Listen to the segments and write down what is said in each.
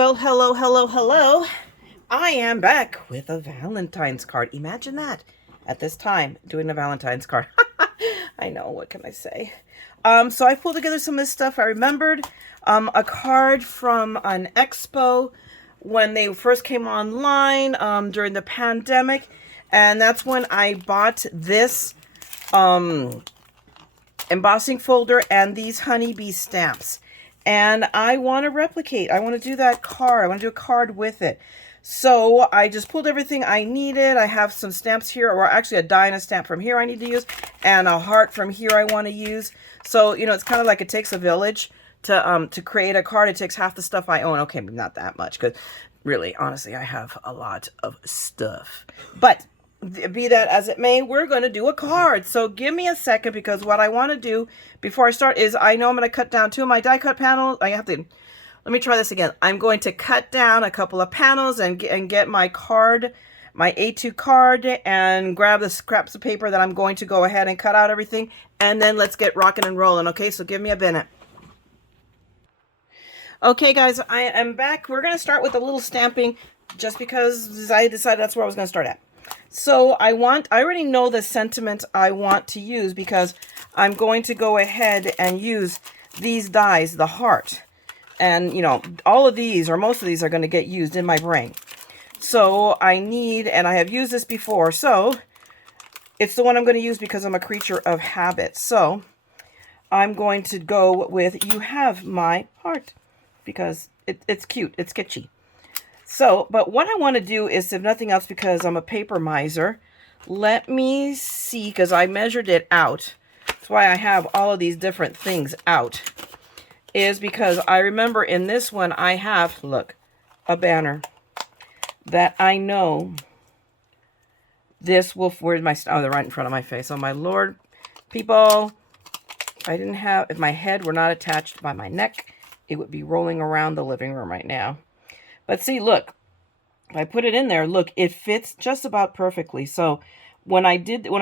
Well, hello, hello, hello. I am back with a Valentine's card. Imagine that at this time doing a Valentine's card. I know, what can I say? So I pulled together some of this stuff. I remembered a card from an expo when they first came online during the pandemic, and that's when I bought this embossing folder and these honeybee stamps. And I want to replicate. I want to do that card. I want to do a card with it. So I just pulled everything I needed. I have some stamps here, or actually a die and a stamp from here I need to use, and a heart from here I want to use. So, you know, it's kind of like it takes a village to create a card. It takes half the stuff I own. Okay, not that much, because really, honestly, I have a lot of stuff. But be that as it may, we're going to do a card. So give me a second, because what I want to do before I start is, I know I'm going to cut down two of my die cut panels. I have to, let me try this again. I'm going to cut down a couple of panels and get my card, my A2 card, and grab the scraps of paper that I'm going to go ahead and cut out everything. And then let's get rocking and rolling. Okay, so give me a minute. Okay, guys, I am back. We're going to start with a little stamping, just because I decided that's where I was going to start at. So I already know the sentiment I want to use, because I'm going to go ahead and use these dies, the heart. And, you know, all of these, or most of these, are going to get used in my brain. So I need, and I have used this before, so it's the one I'm going to use because I'm a creature of habit. So I'm going to go with You Have My Heart, because it's cute, it's kitschy. So, but what I want to do is, if nothing else, because I'm a paper miser, let me see, because I measured it out. That's why I have all of these different things out. Is because I remember in this one I have, look, a banner that I know this will, where's my, oh, they're right in front of my face. Oh my Lord, people, if my head were not attached by my neck, it would be rolling around the living room right now. But see, look, if I put it in there, look, it fits just about perfectly. So when I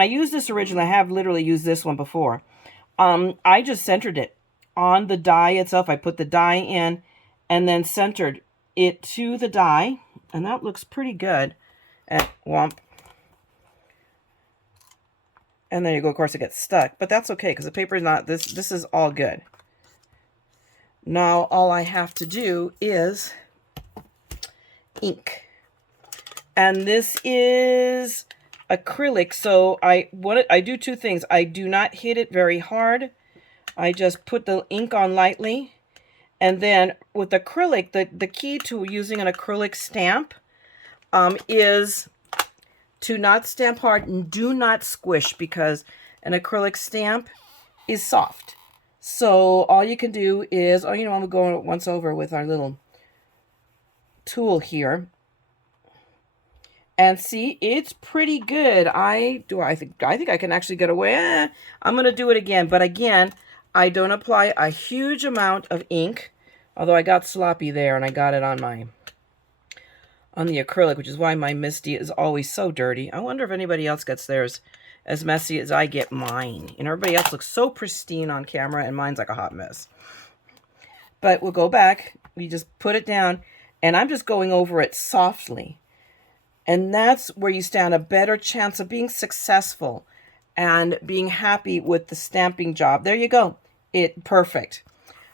used this originally, I have literally used this one before. I just centered it on the die itself. I put the die in and then centered it to the die, and that looks pretty good. And whomp. And there you go. Of course, it gets stuck, but that's okay, because the paper is not, this is all good. Now, all I have to do is ink. And this is acrylic, so I do two things. I do not hit it very hard. I just put the ink on lightly. And then with acrylic, the key to using an acrylic stamp is to not stamp hard and do not squish, because an acrylic stamp is soft. So all you can do is, oh, you know, I'm going once over with our little tool here. And see, it's pretty good. I think I can actually get away. I'm going to do it again. But again, I don't apply a huge amount of ink, although I got sloppy there and I got it on the acrylic, which is why my Misty is always so dirty. I wonder if anybody else gets theirs as messy as I get mine. And everybody else looks so pristine on camera, and mine's like a hot mess. But we'll go back. We just put it down, and I'm just going over it softly. And that's where you stand a better chance of being successful and being happy with the stamping job. There you go. Perfect.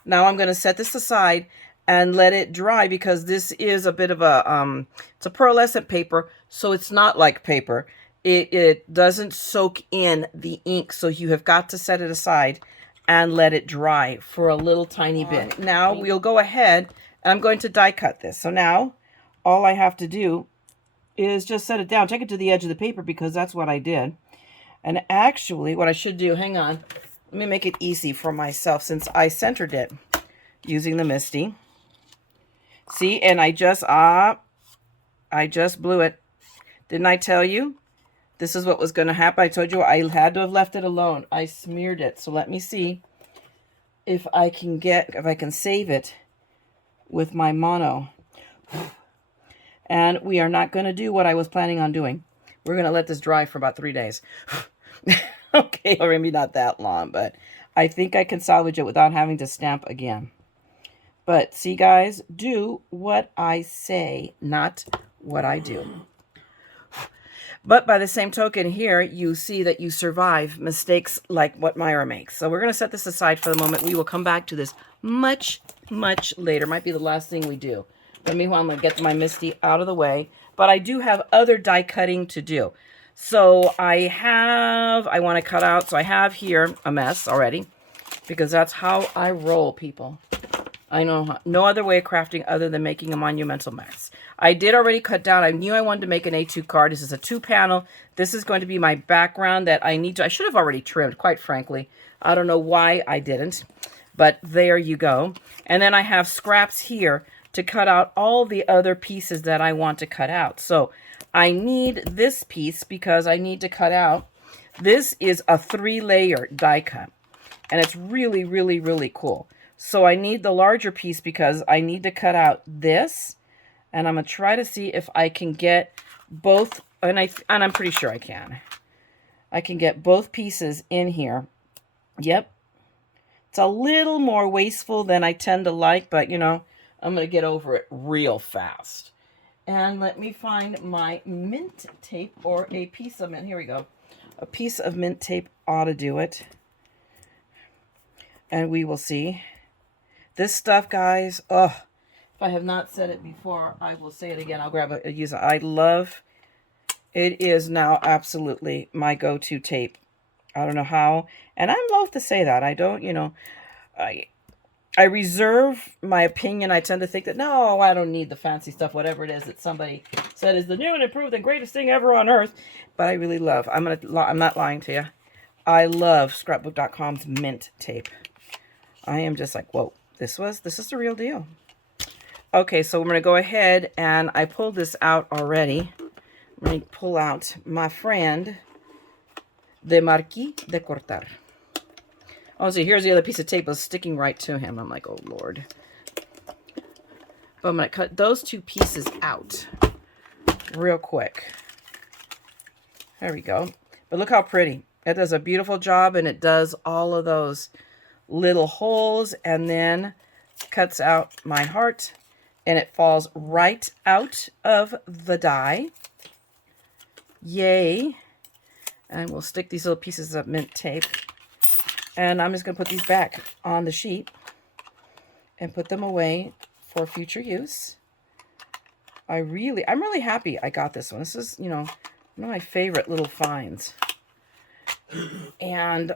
Now I'm going to set this aside and let it dry, because this is a bit of a, it's a pearlescent paper, so it's not like paper. It doesn't soak in the ink, so you have got to set it aside and let it dry for a little tiny bit. Now we'll go ahead, and I'm going to die cut this. So now all I have to do is just set it down, take it to the edge of the paper, because that's what I did. And actually, what I should do, hang on, let me make it easy for myself, since I centered it using the Misty. See, and I just blew it. Didn't I tell you? This is what was going to happen. I told you I had to have left it alone. I smeared it. So let me see if I can save it with my mono. And we are not going to do what I was planning on doing. We're going to let this dry for about 3 days. Okay, or maybe not that long, but I think I can salvage it without having to stamp again. But see, guys, do what I say, not what I do. But by the same token here, you see that you survive mistakes like what Myra makes. So we're going to set this aside for the moment. We will come back to this much, much later. Might be the last thing we do. But meanwhile, I'm going to get my Misty out of the way. But I do have other die cutting to do. So I want to cut out. So I have here a mess already. Because that's how I roll, people. I know no other way of crafting other than making a monumental mess. I did already cut down. I knew I wanted to make an A2 card. This is a 2-panel. This is going to be my background that I need to... I should have already trimmed, quite frankly. I don't know why I didn't. But there you go. And then I have scraps here to cut out all the other pieces that I want to cut out. So I need this piece because I need to cut out... This is a 3-layer die cut. And it's really, really, really cool. So I need the larger piece because I need to cut out this. And I'm going to try to see if I can get both. And I'm pretty sure I can. I can get both pieces in here. Yep. It's a little more wasteful than I tend to like. But, you know, I'm going to get over it real fast. And let me find my mint tape or a piece of mint. Here we go. A piece of mint tape ought to do it. And we will see. This stuff, guys, if I have not said it before, I will say it again. I'll grab a use it. I love it. Is now absolutely my go-to tape. I don't know how, and I'm loath to say that. I don't, you know, I reserve my opinion. I tend to think that, no, I don't need the fancy stuff, whatever it is that somebody said is the new and improved and greatest thing ever on earth. But I really love, I'm not lying to you. I love scrapbook.com's mint tape. I am just like, whoa. This is the real deal. Okay, so we're going to go ahead, and I pulled this out already. I'm going to pull out my friend, the Marquis de Cortar. Oh, so here's the other piece of tape that's sticking right to him. I'm like, oh, Lord. But I'm going to cut those two pieces out real quick. There we go. But look how pretty. It does a beautiful job, and it does all of those little holes, and then cuts out my heart, and it falls right out of the die. Yay. And we'll stick these little pieces of mint tape, and I'm just going to put these back on the sheet and put them away for future use. I'm really happy I got this one. This is, you know, one of my favorite little finds. And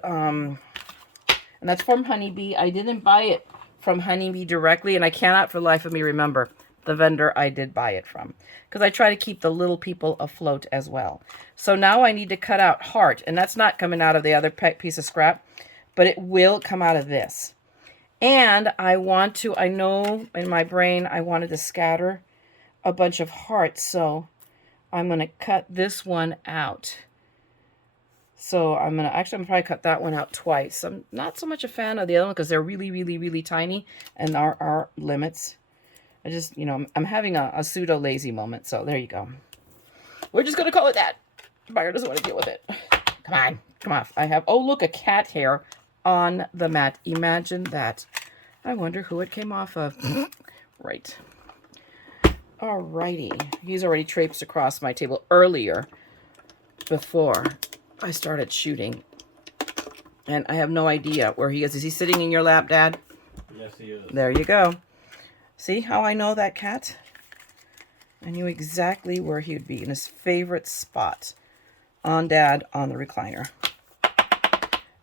that's from Honeybee. I didn't buy it from Honeybee directly, and I cannot for the life of me remember the vendor I did buy it from, because I try to keep the little people afloat as well. So now I need to cut out heart, and that's not coming out of the other piece of scrap, but it will come out of this. And I know in my brain I wanted to scatter a bunch of hearts, so I'm going to cut this one out. So I'm going to probably cut that one out twice. I'm not so much a fan of the other one because they're really, really, really tiny and are limits. I just, you know, I'm having a pseudo lazy moment. So there you go. We're just going to call it that. Buyer doesn't want to deal with it. Come on. Come off. I have, oh, look, a cat hair on the mat. Imagine that. I wonder who it came off of. Right. Alrighty. He's already traipsed across my table earlier before I started shooting, and I have no idea where he is. Is he sitting in your lap, Dad? Yes, he is. There you go. See how I know that cat? I knew exactly where he would be, in his favorite spot on Dad on the recliner.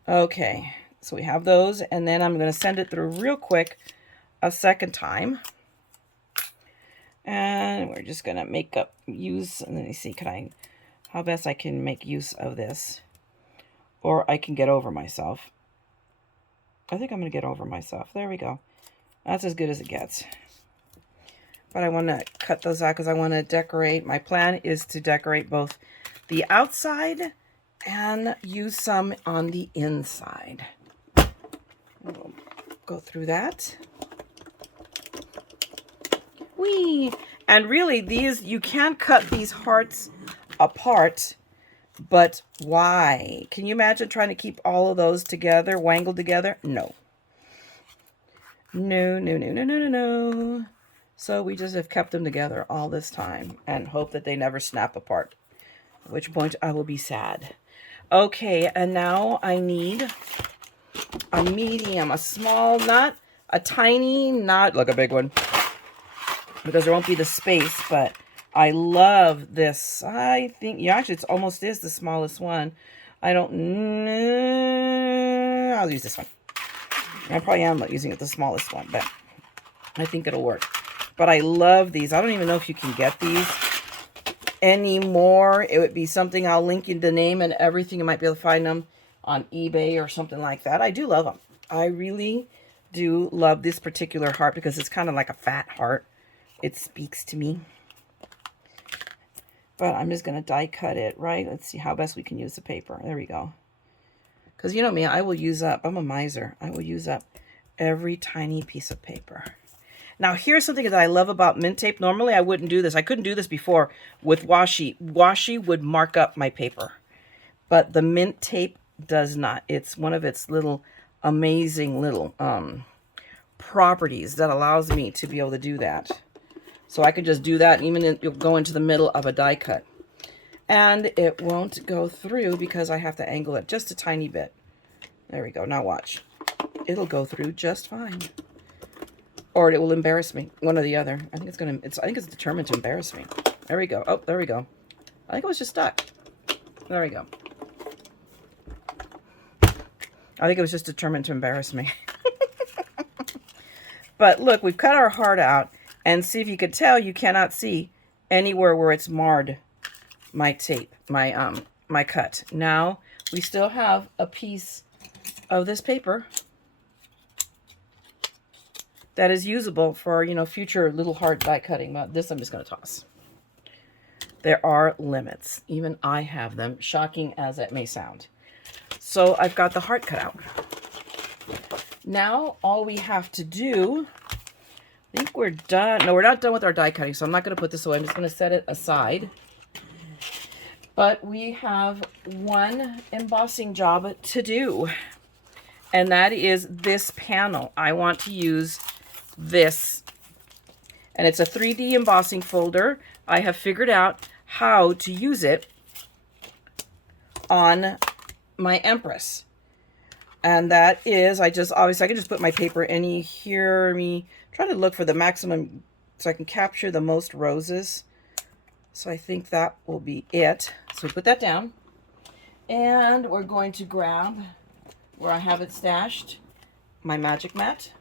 Okay, so we have those, and then I'm going to send it through real quick a second time. And we're just going to make up use, and then you see, how best I can make use of this. Or I can get over myself. I think I'm going to get over myself. There we go. That's as good as it gets. But I want to cut those out because I want to decorate. My plan is to decorate both the outside and use some on the inside. We'll go through that. Whee! And really, you can't cut these hearts apart, but why? Can you imagine trying to keep all of those together, wangled together? No. No, no, no, no, no, no, no. So we just have kept them together all this time and hope that they never snap apart, at which point I will be sad. Okay, and now I need a medium, a small, not a tiny, not like a big one, because there won't be the space, but I love this. I think, yeah, actually, it almost is the smallest one. I don't know. I'll use this one. I probably am using it the smallest one, but I think it'll work. But I love these. I don't even know if you can get these anymore. It would be something, I'll link you the name and everything. You might be able to find them on eBay or something like that. I do love them. I really do love this particular heart because it's kind of like a fat heart. It speaks to me. But I'm just going to die cut it, right? Let's see how best we can use the paper. There we go. Because you know me, I will use up, I'm a miser. I will use up every tiny piece of paper. Now, here's something that I love about mint tape. Normally, I wouldn't do this. I couldn't do this before with washi. Washi would mark up my paper. But the mint tape does not. It's one of its little amazing little properties that allows me to be able to do that. So I can just do that, and even it'll go into the middle of a die cut. And it won't go through because I have to angle it just a tiny bit. There we go. Now watch. It'll go through just fine. Or it will embarrass me. One or the other. I think it's determined to embarrass me. There we go. Oh, there we go. I think it was just stuck. There we go. I think it was just determined to embarrass me. But look, we've cut our heart out. And see, if you could tell, you cannot see anywhere where it's marred my tape, my cut. Now, we still have a piece of this paper that is usable for, you know, future little heart die cutting. But this I'm just going to toss. There are limits. Even I have them, shocking as it may sound. So I've got the heart cut out. Now, all we have to do, I think we're done. No, we're not done with our die cutting, so I'm not going to put this away. I'm just going to set it aside. But we have one embossing job to do, and that is this panel. I want to use this, and it's a 3D embossing folder. I have figured out how to use it on my Empress. And that is, obviously I can just put my paper any here. Trying to look for the maximum so I can capture the most roses. So I think that will be it. So put that down. And we're going to grab, where I have it stashed, my magic mat.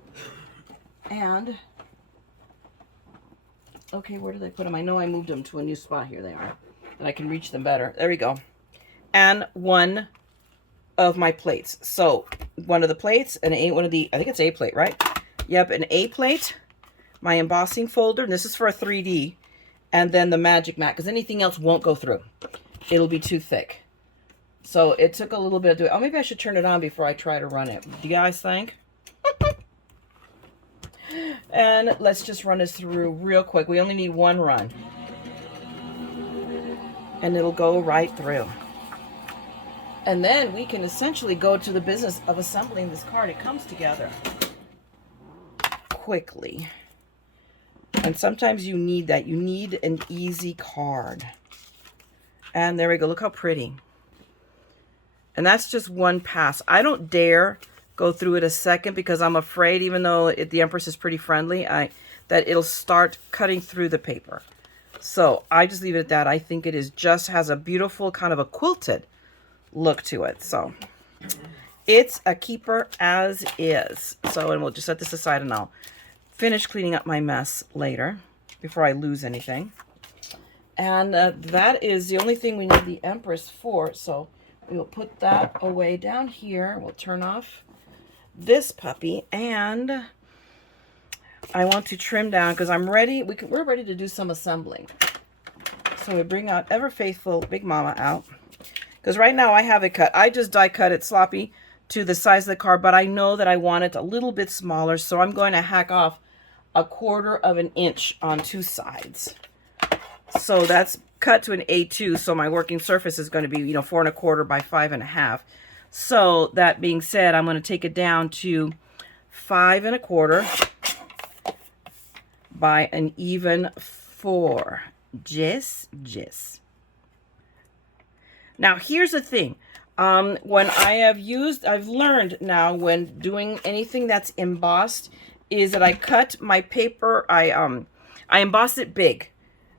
And, okay, where did I put them? I know I moved them to a new spot. Here they are. And I can reach them better. There we go. And one of my plates. So one of the plates, and I think it's A plate, right? Yep, an A plate, my embossing folder, and this is for a 3D, and then the magic mat, because anything else won't go through. It'll be too thick. So it took a little bit of doing. Oh, maybe I should turn it on before I try to run it. Do you guys think? And let's just run this through real quick. We only need one run. And it'll go right through. And then we can essentially go to the business of assembling this card. It comes together quickly. And sometimes you need that. You need an easy card. And there we go. Look how pretty. And that's just one pass. I don't dare go through it a second because I'm afraid, even though the Empress is pretty friendly, that it'll start cutting through the paper. So I just leave it at that. I think it is just has a beautiful kind of a quilted look to it. So it's a keeper as is. So, and we'll just set this aside and I'll finish cleaning up my mess later before I lose anything. And that is the only thing we need the Empress for. So we will put that away down here. We'll turn off this puppy, and I want to trim down because I'm ready. We're ready to do some assembling. So we bring out Ever Faithful Big Mama out. Because right now I have it cut. I just die cut it sloppy to the size of the card, but I know that I want it a little bit smaller, so I'm going to hack off 1/4 of an inch on two sides. So that's cut to an A2, so my working surface is going to be, 4 1/4 by 5 1/2. So that being said, I'm going to take it down to 5 1/4 by an even 4. Just. Now, here's the thing. When I've learned now when doing anything that's embossed is that I cut my paper, I emboss it big.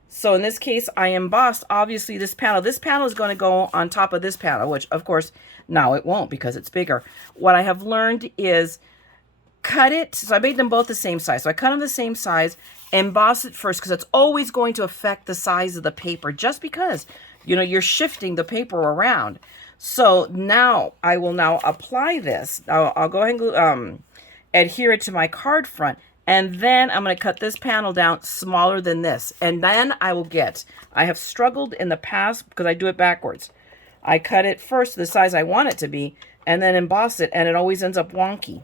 So in this case, I embossed, obviously, this panel. This panel is going to go on top of this panel, which, of course, now it won't because it's bigger. What I have learned is cut it. So I made them both the same size. So I cut them the same size, emboss it first because it's always going to affect the size of the paper just because, you know, you're shifting the paper around. So now I will now apply this. I'll go ahead and adhere it to my card front. And then I'm going to cut this panel down smaller than this. And then I have struggled in the past because I do it backwards. I cut it first to the size I want it to be and then emboss it, and it always ends up wonky.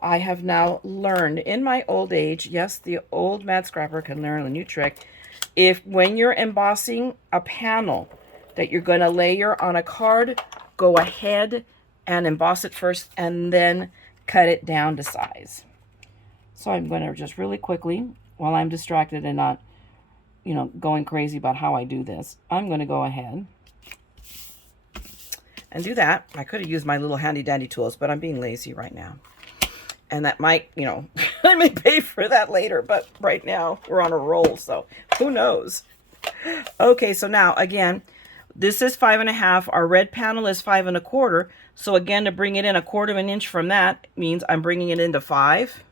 I have now learned in my old age, yes, the old Mad Scrapper can learn a new trick. When you're embossing a panel that you're going to layer on a card, go ahead and emboss it first and then cut it down to size. So I'm going to just really quickly, while I'm distracted and not, you know, going crazy about how I do this, I'm going to go ahead and do that. I could have used my little handy dandy tools, but I'm being lazy right now. And that might, you know, I may pay for that later, but right now we're on a roll, so who knows? Okay, so now again, this is 5 1/2. Our red panel is 5 1/4. So again, to bring it in 1/4 of an inch from that means I'm bringing it into 5.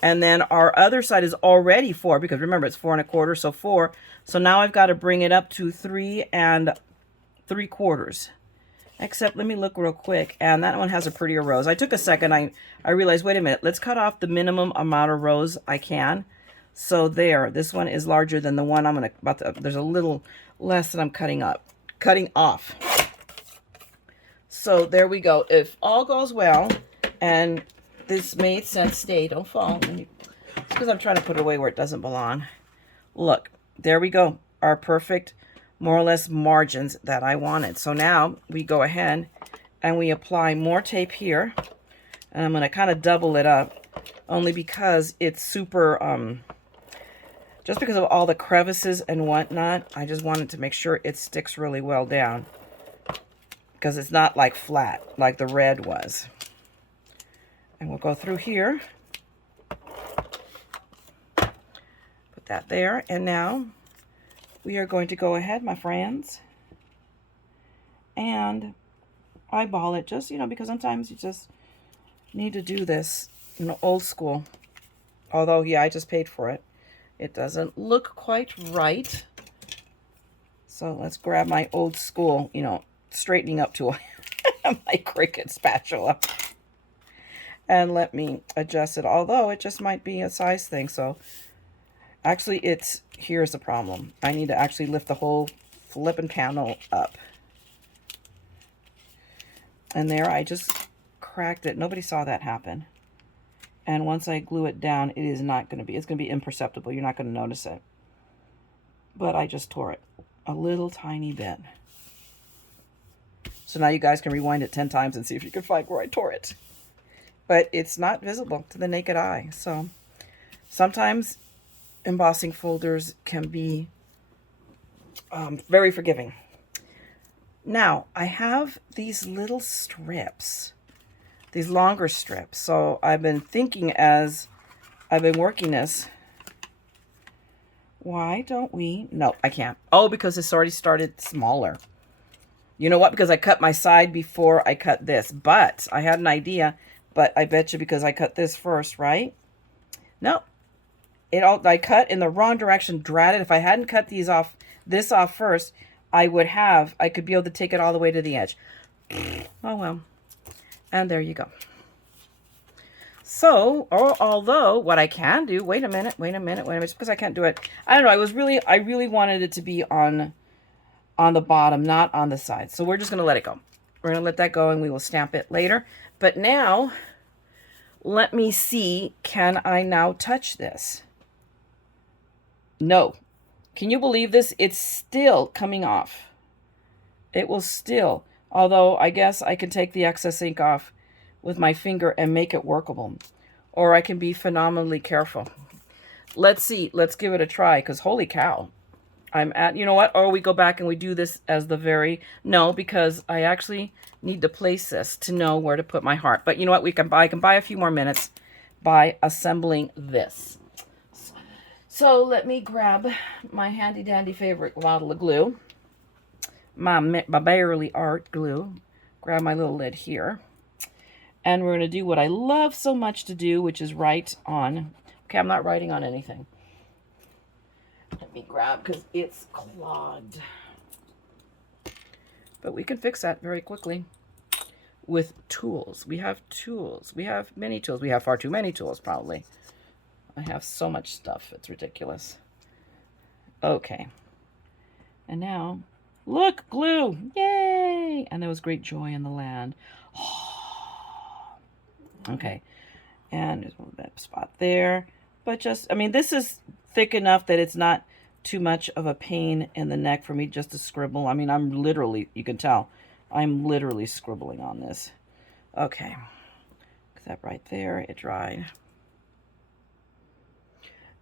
And then our other side is already 4 because remember it's 4 1/4, so 4. So now I've got to bring it up to 3 3/4. Except let me look real quick, and that one has a prettier rose. I took a second. I realized, wait a minute, let's cut off the minimum amount of rows I can. So there, this one is larger than the one I'm gonna there's a little less that I'm cutting off. So there we go. If all goes well, and this made sense, stay, don't fall. It's because I'm trying to put it away where it doesn't belong. Look, there we go. Our perfect, more or less, margins that I wanted. So now we go ahead and we apply more tape here. And I'm going to kind of double it up only because it's super, just because of all the crevices and whatnot, I just wanted to make sure it sticks really well down because it's not like flat like the red was. And we'll go through here, put that there, and now we are going to go ahead, my friends, and eyeball it, just, you know, because sometimes you just need to do this, you know, old school. Although, yeah, I just paid for it. It doesn't look quite right. So let's grab my old school, you know, straightening up tool, my Cricut spatula, and let me adjust it. Although it just might be a size thing. So actually here's the problem. I need to actually lift the whole flipping panel up. And there, I just cracked it. Nobody saw that happen. And once I glue it down, it's going to be imperceptible. You're not going to notice it. But I just tore it a little tiny bit. So now you guys can rewind it 10 times and see if you can find where I tore it. But it's not visible to the naked eye. So sometimes embossing folders can be very forgiving. Now, I have these little strips, these longer strips. So I've been thinking as I've been working this, why don't we? No, I can't. Oh, because it's already started smaller. You know what? Because I cut my side before I cut this. But I had an idea, but I bet you because I cut this first, right? No. I cut in the wrong direction. Drat it. If I hadn't cut this off first, I could be able to take it all the way to the edge. Oh, well. And there you go. So, although what I can do, wait a minute, just because I can't do it. I don't know. I really wanted it to be on the bottom, not on the side. So we're just going to let it go. We're going to let that go and we will stamp it later. But now, let me see, can I now touch this? No. Can you believe this? It's still coming off. It will still, although I guess I can take the excess ink off with my finger and make it workable. Or I can be phenomenally careful. Let's see. Let's give it a try, because holy cow. I'm at, you know what? Or we go back and we do this as the very, no, because I actually need to place this to know where to put my heart. But you know what? I can buy a few more minutes by assembling this. So let me grab my handy dandy favorite bottle of glue, my Barely Art glue. Grab my little lid here. And we're going to do what I love so much to do, which is write on. Okay, I'm not writing on anything. Let me grab, because it's clogged. But we can fix that very quickly with tools. We have tools. We have many tools. We have far too many tools, probably. I have so much stuff. It's ridiculous. Okay. And now, look, glue. Yay! And there was great joy in the land. Okay. And there's a little bit of spot there. But just, I mean, this is thick enough that it's not too much of a pain in the neck for me just to scribble. I mean, I'm literally, you can tell, I'm literally scribbling on this. Okay. That right there, it dried.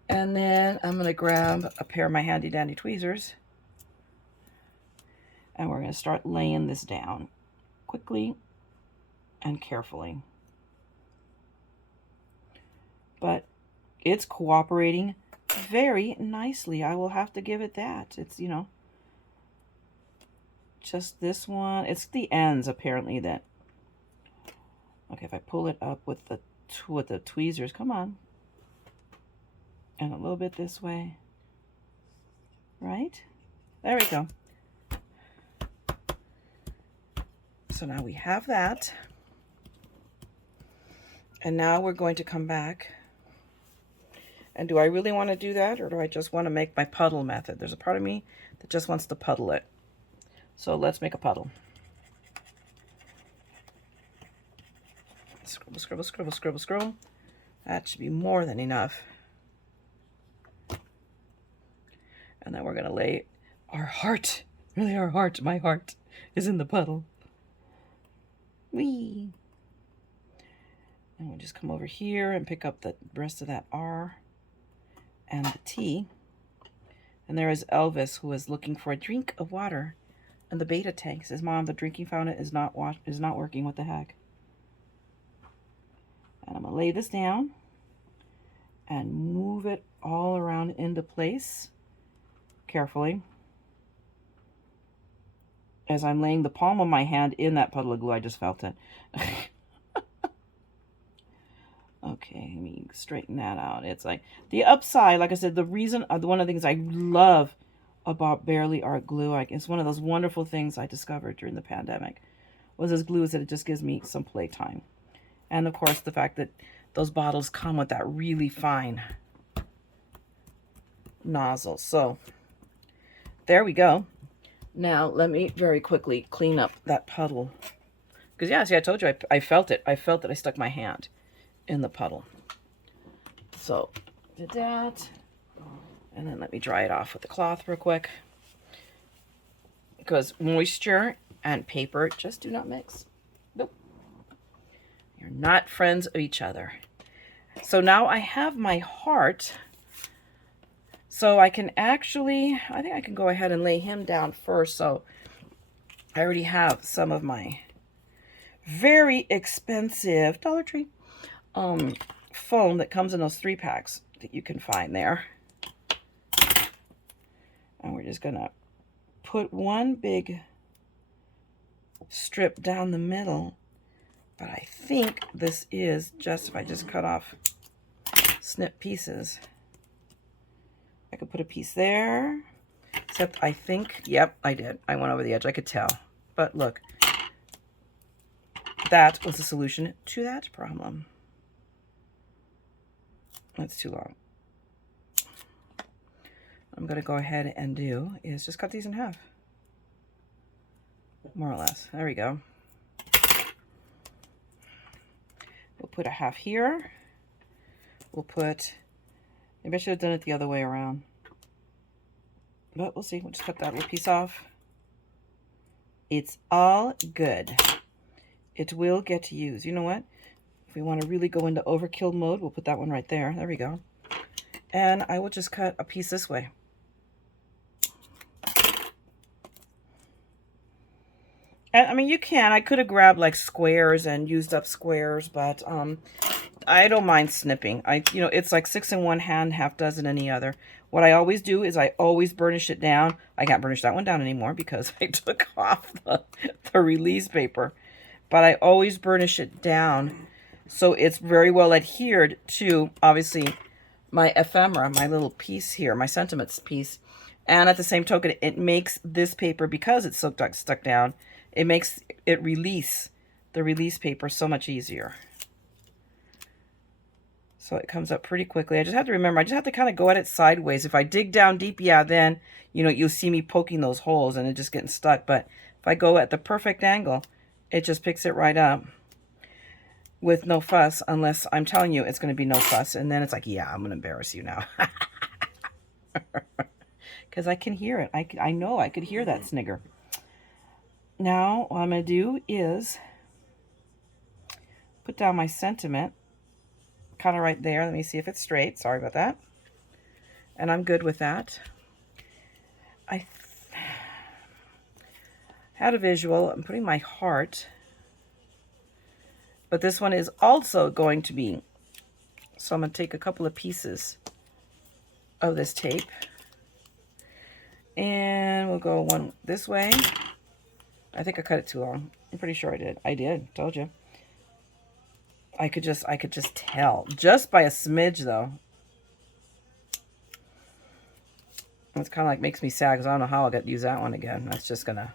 And then I'm going to grab a pair of my handy dandy tweezers. And we're going to start laying this down quickly and carefully. But it's cooperating very nicely. I will have to give it that. It's, you know, just this one. It's the ends, apparently, that... Okay, if I pull it up with the tweezers, come on. And a little bit this way. Right? There we go. So now we have that. And now we're going to come back. And do I really want to do that, or do I just want to make my puddle method? There's a part of me that just wants to puddle it. So let's make a puddle. Scribble, scribble, scribble, scribble, scribble. That should be more than enough. And then we're going to lay our heart, really our heart, my heart, is in the puddle. Whee! And we'll just come over here and pick up the rest of that R and the T. And there is Elvis, who is looking for a drink of water. And the beta tank says, Mom, the drinking fountain is not working. What the heck? And I'm going to lay this down and move it all around into place carefully. As I'm laying the palm of my hand in that puddle of glue, I just felt it. Okay, let me straighten that out. It's like the upside, like I said, one of the things I love about Barely Art glue, it's one of those wonderful things I discovered during the pandemic, was this glue, is that it just gives me some playtime. And of course, the fact that those bottles come with that really fine nozzle. So there we go. Now let me very quickly clean up that puddle. Because yeah, see, I told you, I felt it. I felt that I stuck my hand in the puddle. So did that. And then let me dry it off with the cloth real quick. Because moisture and paper just do not mix. Nope. You're not friends of each other. So now I have my heart. So I can actually, I think I can go ahead and lay him down first. So I already have some of my very expensive Dollar Tree foam that comes in those 3-packs that you can find there. And we're just gonna put one big strip down the middle. But I think this is just, if I just cut off snip pieces, I could put a piece there. Except I think, yep, I did. I went over the edge, I could tell. But look, that was the solution to that problem. That's too long. What I'm going to go ahead and do is just cut these in half. More or less. There we go. We'll put a half here. We'll put, maybe I should have done it the other way around. But we'll see. We'll just cut that little piece off. It's all good. It will get used. You know what? we want to really go into overkill mode, we'll put that one right there. There we go. And I will just cut a piece this way. And I mean, you can. I could have grabbed like squares and used up squares, but I don't mind snipping. It's like 6 in one hand, half dozen in the other. What I always do is I always burnish it down. I can't burnish that one down anymore because I took off the release paper. But I always burnish it down so it's very well adhered to, obviously, my ephemera, my little piece here, my sentiments piece. And at the same token, it makes this paper, because it's so stuck down, it makes it release, the release paper, so much easier. So it comes up pretty quickly. I just have to remember, I just have to kind of go at it sideways. If I dig down deep, yeah, then, you'll see me poking those holes and it just getting stuck. But if I go at the perfect angle, it just picks it right up with no fuss, unless I'm telling you it's going to be no fuss. And then it's like, yeah, I'm going to embarrass you now. Because I can hear it. I know I could hear that snigger. Now, what I'm going to do is put down my sentiment. Kind of right there. Let me see if it's straight. Sorry about that. And I'm good with that. I had a visual. I'm putting my heart. But this one is also going to be. So I'm going to take a couple of pieces of this tape. And we'll go one this way. I think I cut it too long. I'm pretty sure I did. I did. Told you. I could just tell. Just by a smidge, though. It's kind of like makes me sad because I don't know how I'll get to use that one again. That's just going to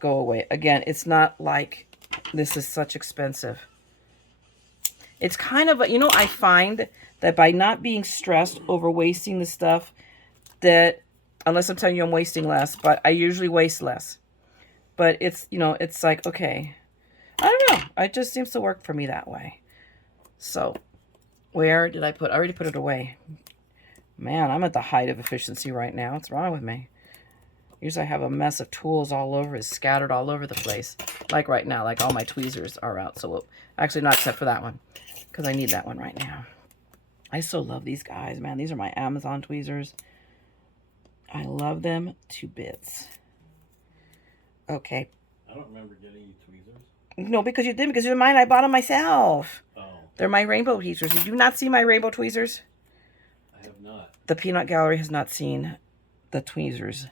go away. Again, it's not like this is such expensive. It's kind of, I find that by not being stressed over wasting the stuff, that, unless I'm telling you I'm wasting less, but I usually waste less. But it's, it's like, okay, I don't know. It just seems to work for me that way. So, where did I put? I already put it away. Man, I'm at the height of efficiency right now. What's wrong with me? Usually I have a mess of tools all over, scattered all over the place. Like right now, like all my tweezers are out. So, actually not except for that one, because I need that one right now. I so love these guys, man. These are my Amazon tweezers. I love them to bits. Okay. I don't remember getting you tweezers. No, because you did. Because they're mine. I bought them myself. Oh. They're my rainbow tweezers. Did you not see my rainbow tweezers? I have not. The Peanut Gallery has not seen the tweezers.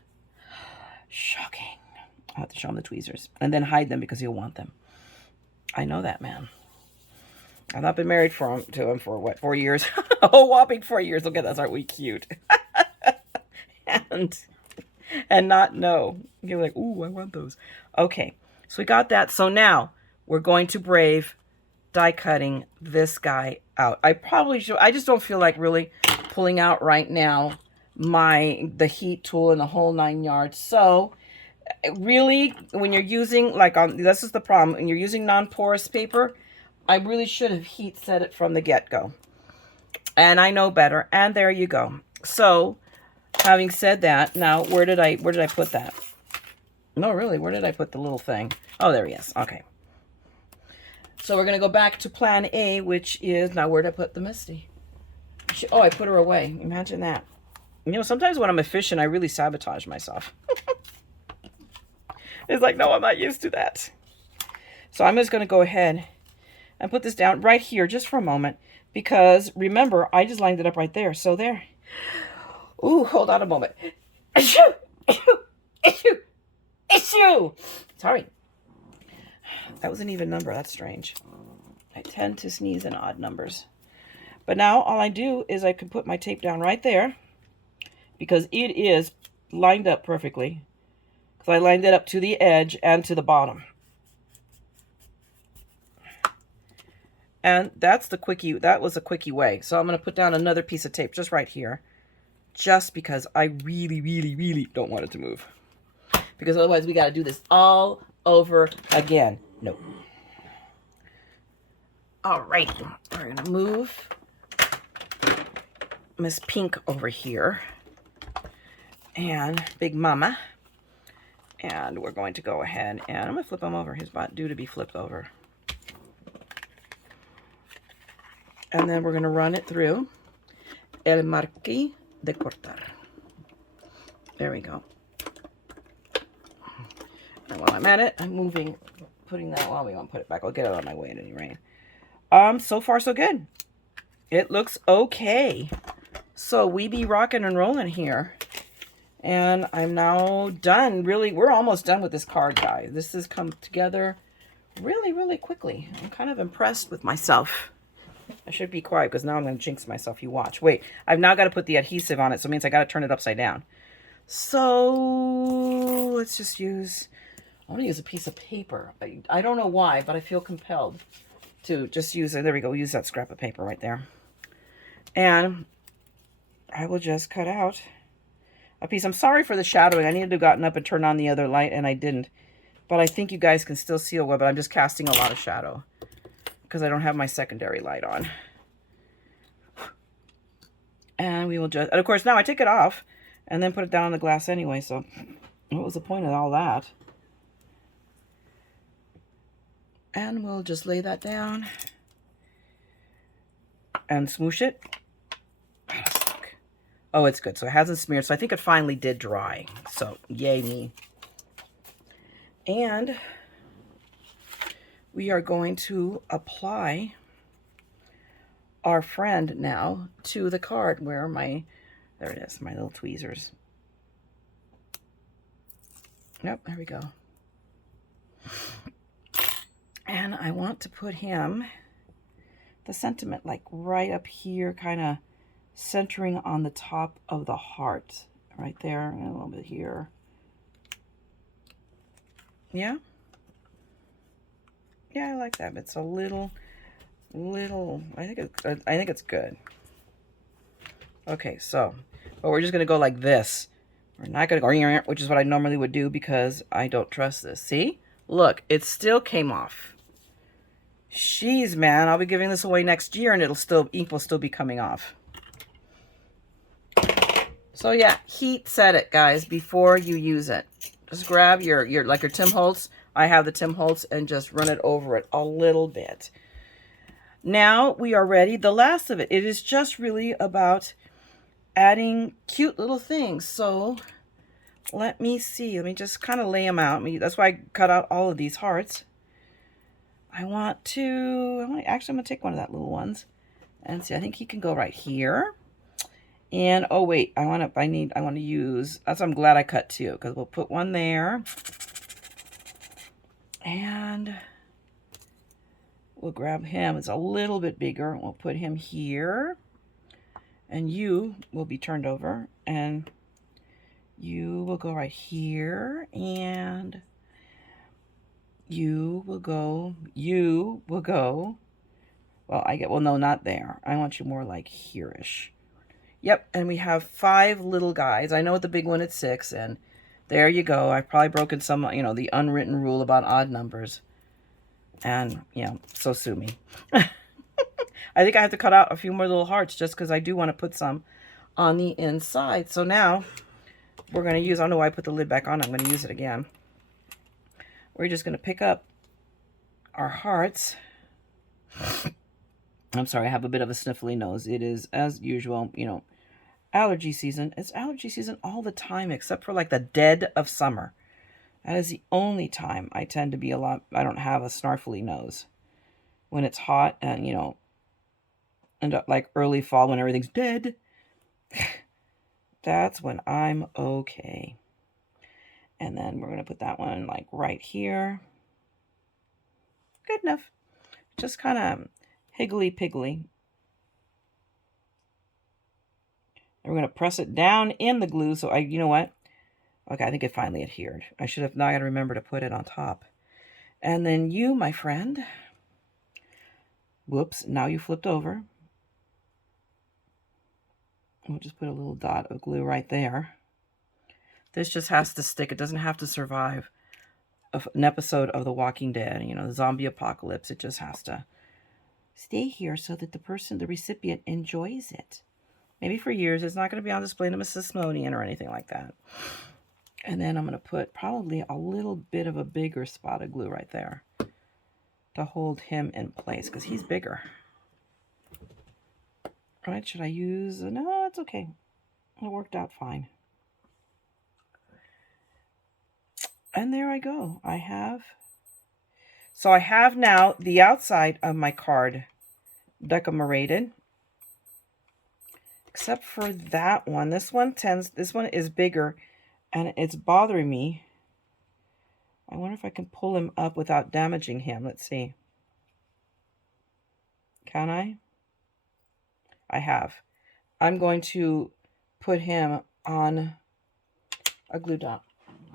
Shocking. I'll have to show him the tweezers. And then hide them because he'll want them. I know that, man. I've not been married to him for, what, 4 years? Oh, whopping 4 years. Look at that. Aren't we cute? and not know. You're like, ooh, I want those. Okay. So we got that. So now we're going to brave die cutting this guy out. I probably should. I just don't feel like really pulling out right now the heat tool and the whole 9 yards. So really, when you're using, this is the problem. When you're using non-porous paper, I really should have heat set it from the get-go. And I know better. And there you go. So having said that, now where did I put that? No, really, where did I put the little thing? Oh, there he is. Okay. So we're going to go back to plan A, which is, now where did I put the Misty? Oh, I put her away. Imagine that. Sometimes when I'm efficient, I really sabotage myself. It's like, no, I'm not used to that. So I'm just going to go ahead and put this down right here just for a moment. Because, remember, I just lined it up right there. So there. Ooh, hold on a moment. Issue! Sorry. That was an even number. That's strange. I tend to sneeze in odd numbers. But now all I do is I can put my tape down right there. Because it is lined up perfectly. Because I lined it up to the edge and to the bottom. And that's the quickie. That was a quickie way. So I'm going to put down another piece of tape just right here. Just because I really, really, really don't want it to move. Because otherwise we got to do this all over again. No. All right. We're going to move Miss Pink over here. And Big Mama. And we're going to go ahead and I'm going to flip him over. His butt due to be flipped over. And then we're going to run it through el marquí de cortar. There we go. And while I'm at it, I'm putting that, well, we won't put it back. I'll get it out of my way at any rate. So far so good. It looks okay. So we be rocking and rolling here. And I'm now done. Really, we're almost done with this card, guys. This has come together really, really quickly. I'm kind of impressed with myself. I should be quiet because now I'm going to jinx myself. You watch. Wait, I've now got to put the adhesive on it, so it means I got to turn it upside down. So let's just use, I want to use a piece of paper. I don't know why, but I feel compelled to just use it. There we go. Use that scrap of paper right there. And I will just cut out a piece. I'm sorry for the shadowing. I needed to have gotten up and turned on the other light, and I didn't. But I think you guys can still see it well, but I'm just casting a lot of shadow because I don't have my secondary light on. And we will just, and of course, now I take it off and then put it down on the glass anyway, so what was the point of all that? And we'll just lay that down and smoosh it. Oh, it's good. So it hasn't smeared. So I think it finally did dry. So yay me. And we are going to apply our friend now to the card where my, there it is, my little tweezers. Yep, there we go. And I want to put him, the sentiment, like right up here, kind of centering on the top of the heart. Right there, and a little bit here. Yeah? Yeah, I like that. It's a little, I think it's good. Okay, so, but we're just going to go like this. We're not going to go, which is what I normally would do because I don't trust this. See? Look, it still came off. Jeez, man, I'll be giving this away next year and ink will still be coming off. So yeah, heat set it, guys, before you use it. Just grab your like your Tim Holtz. I have the Tim Holtz, and just run it over it a little bit. Now we are ready. The last of it. It is just really about adding cute little things. So let me see. Let me just kind of lay them out. That's why I cut out all of these hearts. Actually, I'm going to take one of that little ones and see. I think he can go right here. And oh wait, I want to use, that's why I'm glad I cut two, because we'll put one there. And we'll grab him. It's a little bit bigger. We'll put him here. And you will be turned over. And you will go right here. And you will go. Well, no, not there. I want you more like here-ish. Yep, and we have 5 little guys. I know the big one at 6, and there you go. I've probably broken some, the unwritten rule about odd numbers. And, so sue me. I think I have to cut out a few more little hearts just because I do want to put some on the inside. So now we're going to use, I don't know why I put the lid back on. I'm going to use it again. We're just going to pick up our hearts. I'm sorry, I have a bit of a sniffly nose. It is, as usual, allergy season. It's allergy season all the time, except for like the dead of summer. That is the only time I tend to be I don't have a snarfly nose. When it's hot and, and like early fall when everything's dead, that's when I'm okay. And then we're going to put that one like right here. Good enough. Just kind of higgly-piggly. And we're going to press it down in the glue. So you know what? Okay, I think it finally adhered. I should have, now I got to remember to put it on top. And then you, my friend. Whoops, now you flipped over. We'll just put a little dot of glue right there. This just has to stick. It doesn't have to survive an episode of The Walking Dead, the zombie apocalypse. It just has to stay here so that the recipient enjoys it. Maybe for years. It's not going to be on display to Mrs. Smithsonian or anything like that. And then I'm going to put probably a little bit of a bigger spot of glue right there to hold him in place because he's bigger. Right, should I use, no, it's okay. It worked out fine. And there I go. I have now the outside of my card decorated. Except for that one. This one is bigger and it's bothering me. I wonder if I can pull him up without damaging him. Let's see. Can I? I have. I'm going to put him on a glue dot.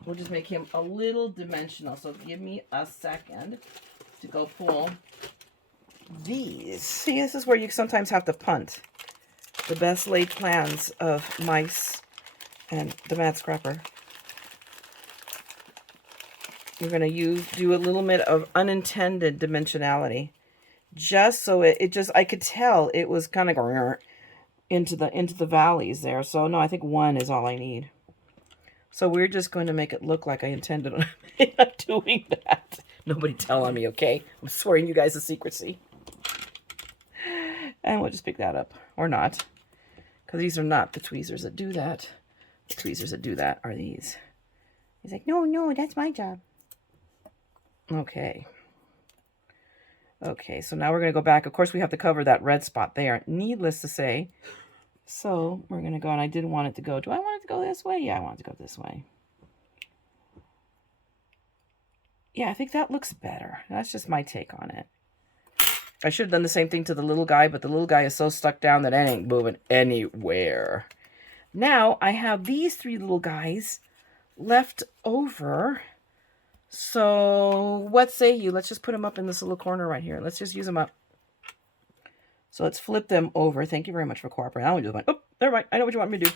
We'll just make him a little dimensional. So give me a second to go pull these. See, this is where you sometimes have to punt. The best laid plans of mice and TheMaddScrapper. We're going to do a little bit of unintended dimensionality. Just so I could tell it was kind of going into the valleys there. So no, I think one is all I need. So we're just going to make it look like I intended on doing that. Nobody tell on me, okay? I'm swearing you guys to secrecy. And we'll just pick that up. Or not. Because these are not the tweezers that do that. The tweezers that do that are these. He's like, no, that's my job. Okay. Okay, so now we're going to go back. Of course, we have to cover that red spot there. Needless to say. So we're going to go, and I didn't want it to go. Do I want it to go this way? Yeah, I want it to go this way. Yeah, I think that looks better. That's just my take on it. I should have done the same thing to the little guy, but the little guy is so stuck down that it ain't moving anywhere. Now, I have these three little guys left over. So, what say you? Let's just put them up in this little corner right here. Let's just use them up. So, let's flip them over. Thank you very much for cooperating. I want to do one. Oh, never mind. I know what you want me to do.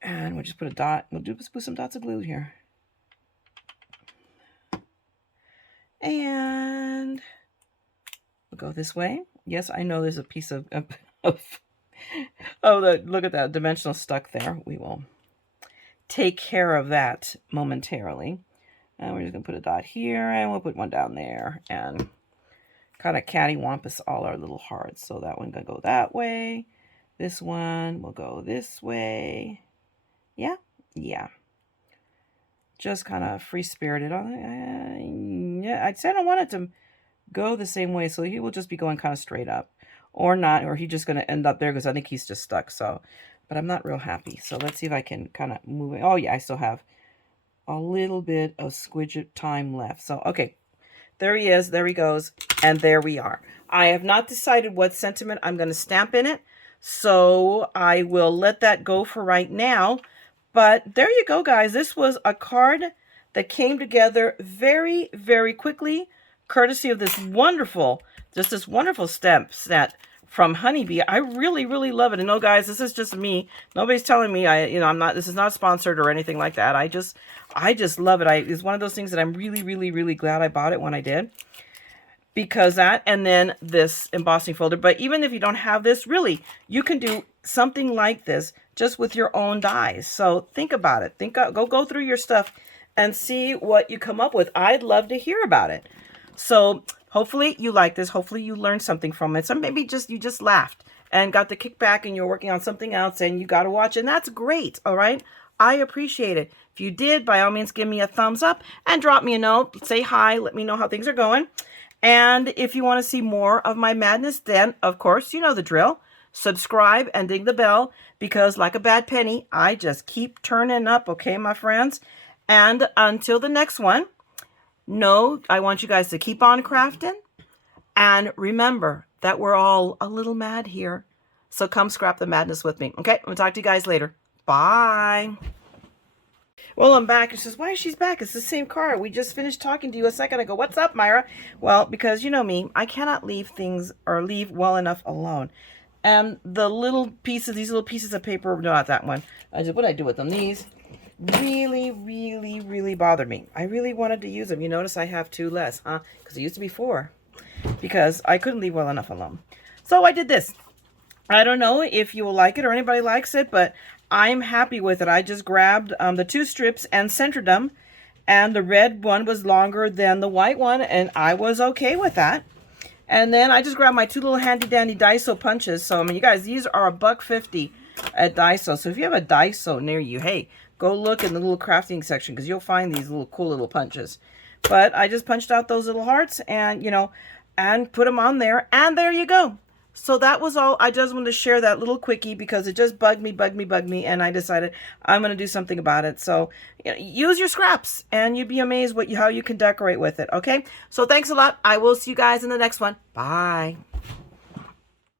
And we'll just put a dot. We'll put some dots of glue here. And we'll go this way. Yes, I know there's a piece of look at that dimensional stuck there. We will take care of that momentarily. And we're just going to put a dot here, and we'll put one down there, and kind of cattywampus all our little hearts. So that one's going to go that way. This one will go this way. Yeah? Yeah. Just kind of free-spirited on it. Yeah, I'd say I don't want it to go the same way, so he will just be going kind of straight up. Or not, or he's just going to end up there because I think he's just stuck. So, but I'm not real happy. So let's see if I can kind of move it. Oh, yeah, I still have a little bit of squidget time left. So, okay, there he is. There he goes. And there we are. I have not decided what sentiment I'm going to stamp in it. So I will let that go for right now. But there you go, guys. This was a card that came together very, very quickly, courtesy of this wonderful stamp set from Honeybee. I really, really love it. And no, guys, this is just me. Nobody's telling me this is not sponsored or anything like that. I just love it. It's one of those things that I'm really, really, really glad I bought it when I did. Because that, and then this embossing folder. But even if you don't have this, really, you can do something like this just with your own dies. So think about it. Go through your stuff and see what you come up with. I'd love to hear about it. So hopefully you like this. Hopefully you learned something from it. So maybe you just laughed and got the kickback and you're working on something else and you got to watch. And that's great. All right. I appreciate it. If you did, by all means, give me a thumbs up and drop me a note. Say hi. Let me know how things are going. And if you want to see more of my madness, then, of course, you know the drill. Subscribe and ding the bell, because like a bad penny, I just keep turning up, okay, my friends? And until the next one, I want you guys to keep on crafting. And remember that we're all a little mad here. So come scrap the madness with me, okay? We'll talk to you guys later. Bye. Well, I'm back. She says, why is she back? It's the same car. We just finished talking to you a second ago. What's up, Myra? Well, because you know me, I cannot leave things or leave well enough alone. And these little pieces of paper, no, not that one. What did I do with them? These really, really, really bothered me. I really wanted to use them. You notice I have two less, huh? Because it used to be 4. Because I couldn't leave well enough alone. So I did this. I don't know if you will like it or anybody likes it, but I'm happy with it. I just grabbed the 2 strips and centered them, and the red one was longer than the white one, and I was okay with that. And then I just grabbed my 2 little handy dandy Daiso punches. So, I mean, you guys, these are $1.50 at Daiso. So if you have a Daiso near you, hey, go look in the little crafting section because you'll find these little cool little punches. But I just punched out those little hearts and, you know, and put them on there. And there you go. So that was all. I just wanted to share that little quickie because it just bugged me. And I decided I'm going to do something about it. So you know, use your scraps and you'd be amazed how you can decorate with it. Okay. So thanks a lot. I will see you guys in the next one. Bye.